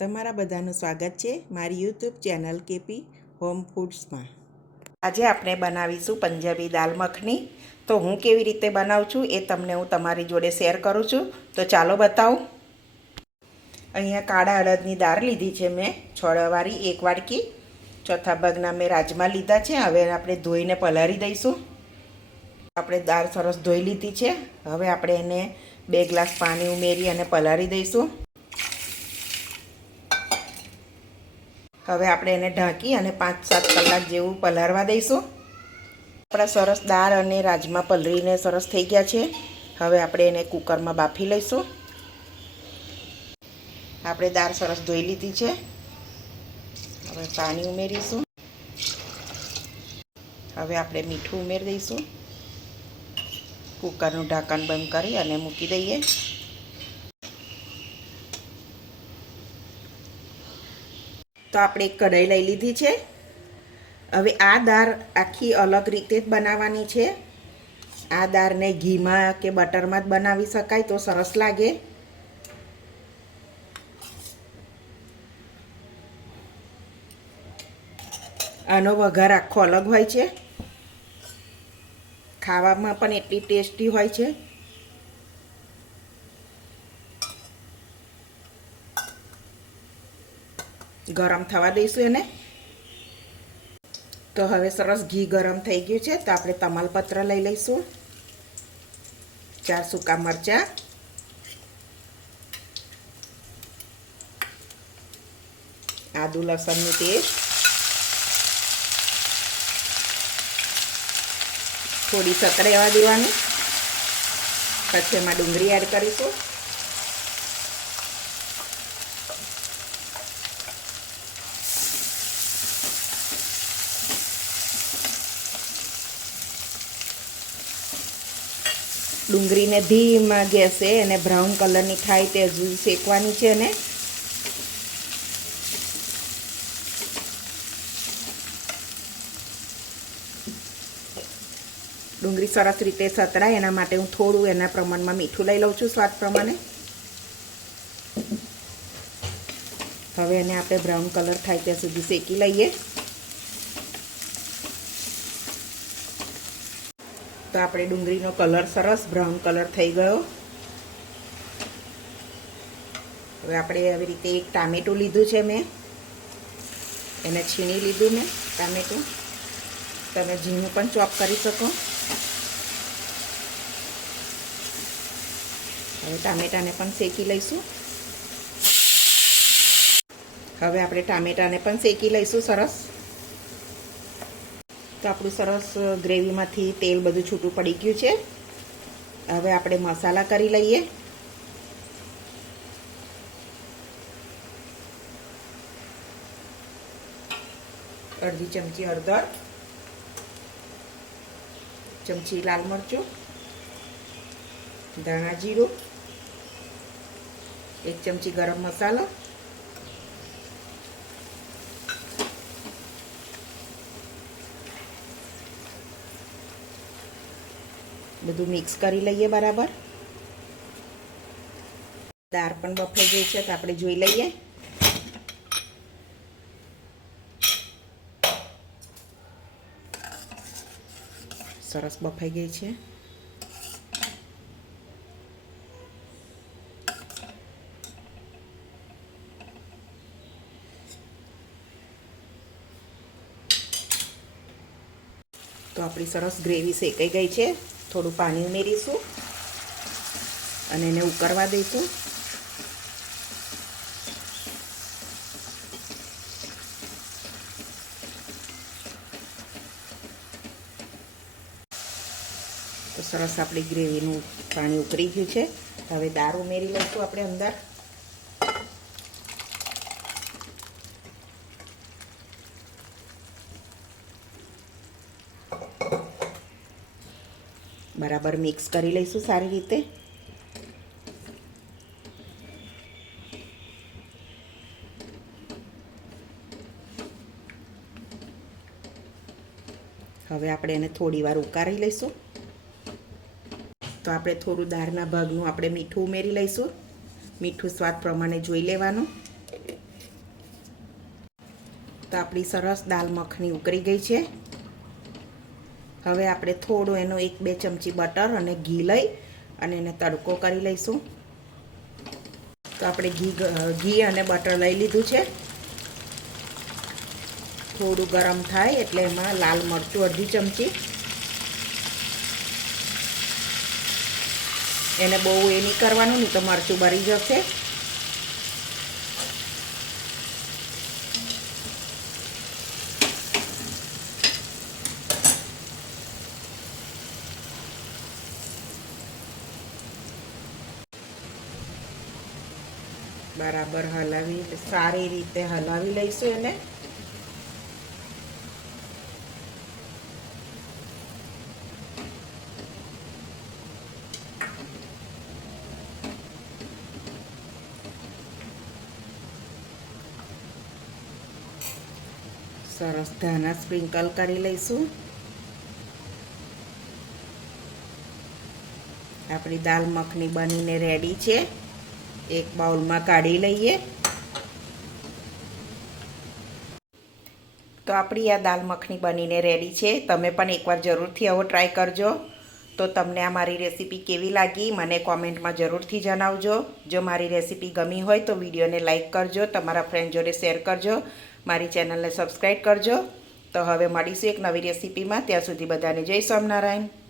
તમારા બધાનું સ્વાગત છે મારી યુટ્યુબ ચેનલ કેપી હોમ ફૂડ્સમાં। આજે આપણે બનાવીશું પંજાબી દાલ મખની। તો હું કેવી રીતે બનાવું છું એ તમને હું તમારી જોડે શેર કરું છું। તો ચાલો બતાવું। અહીંયા કાળા અડદની દાળ લીધી છે મેં, છોળાવાળી 1 વાટકી। ચોથા ભાગના મેં રાજમા લીધા છે। હવે આપણે ધોઈને પલાળી દઈશું। આપણે દાળ સરસ ધોઈ લીધી છે। હવે આપણે એને 2 ગ્લાસ પાણી ઉમેરી અને પલાળી દઈશું। હવે આપણે એને ઢાંકી અને 5-7 કલાક જેવું પલાળવા દઈશું। આપણા સરસ દાળ અને રાજમા પલળીને સરસ થઈ ગયા છે। હવે આપણે એને કુકરમાં બાફી લઈશું। આપણે દાળ સરસ ધોઈ લીધી છે। હવે પાણી ઉમેરીશું। હવે આપણે મીઠું ઉમેરી દઈશું। કુકરનું ઢાંકણ બંધ કરી અને મૂકી દઈએ। તો આપણે એક કઢાઈ લઈ લીધી છે। હવે આ દાળ આખી અલગ રીતે જ બનાવવાની છે। આ દાળને ઘીમાં કે બટરમાં જ બનાવી શકાય તો સરસ લાગે। આનો વઘાર આખો અલગ હોય છે, ખાવામાં પણ એટલી ટેસ્ટી હોય છે। ગરમ થવા દઈશું એને। તો હવે સરસ ઘી ગરમ થઈ ગયું છે। તો આપણે તમાલપત્ર લઈ લઈશું, 4 સૂકા મરચાં, આદુ લસણની પેસ્ટ, થોડી સતળેવા દેવાની, પછી એમાં ડુંગળી એડ કરીશું। ડુંગળીને ધીમા ગેસે અને બ્રાઉન કલરની થાય તે સુધી શેકવાની છે એને। ડુંગળી સરસ રીતે સતળાય એના માટે હું થોડું એના પ્રમાણમાં મીઠું લઈ લઉં છું, સ્વાદ પ્રમાણે। હવે એને આપણે બ્રાઉન કલર થાય ત્યાં સુધી શેકી લઈએ। તો આપણે ડુંગળીનો કલર સરસ બ્રાઉન કલર થઈ ગયો। હવે આપણે આવી રીતે એક ટામેટું લીધું છે મેં, એને છીણી લીધું મેં ટામેટું। તમે ઝીણું પણ ચોપ કરી શકો। હવે ટામેટાને પણ શેકી લઈશું। હવે આપણે ટામેટાને પણ શેકી લઈશું સરસ। તો આપણું સરસ ગ્રેવીમાંથી તેલ બધું છૂટું પડી ગયું છે। હવે આપણે મસાલા કરી લઈએ। અડધી ચમચી હળદર, ચમચી લાલ મરચું, ધાણા જીરું, 1 ચમચી ગરમ મસાલો, બધું મિક્સ કરી લઈએ બરાબર। દાળ પણ બફાઈ ગઈ છે તો આપણે જોઈ લઈએ। સરસ બફાઈ ગઈ છે। તો આપણી સરસ ગ્રેવી શેકાઈ ગઈ છે। થોડું પાણી ઉમેરીશું અને એને ઉકળવા દઈશું। તો સરસ આપણી ગ્રેવીનું પાણી ઉકળી ગયું છે। હવે દાળ ઉમેરી લઈશું આપણે અંદર। બરાબર મિક્સ કરી લઈશું સારી રીતે। હવે આપણે એને થોડી વાર ઉકાળી લઈશું। તો આપણે થોડું દાળના ભાગનું આપણે મીઠું ઉમેરી લઈશું। મીઠું સ્વાદ પ્રમાણે જોઈ લેવાનું। તો આપણી સરસ દાલ મખની ઉકળી ગઈ છે. હવે આપણે થોડું એનો 1-2 ચમચી બટર અને ઘી લઈ અને એને તડકો કરી લઈશું. તો આપણે ઘી અને બટર લઈ લીધું છે. થોડું ગરમ થાય એટલે એમાં લાલ મરચું અડધી ચમચી, એને બહુ એ નહીં કરવાનું, નહીં તો મરચું બળી જશે. બરાબર સારી રીતે હલાવી લઈશું એને. સરસ ધાણા સ્પ્રિંકલ કરી લઈશું. આપણી દાલ મખની બનીને રેડી છે. એક બાઉલમાં કાઢી લઈએ. તો આપણી આ દાલ મખની બનીને રેડી છે. તમે પણ એકવાર જરૂરથી આવો ટ્રાય કરજો. તો તમને આ મારી રેસીપી કેવી લાગી મને કોમેન્ટમાં જરૂરથી જણાવજો. જો મારી રેસીપી ગમી હોય તો વિડીયોને લાઈક કરજો, તમારા ફ્રેન્ડ જોડે શેર કરજો, મારી ચેનલને સબસ્ક્રાઈબ કરજો. તો હવે મળીશું એક નવી રેસીપીમાં. ત્યાં સુધી બધાને જય સ્વામિનારાયણ.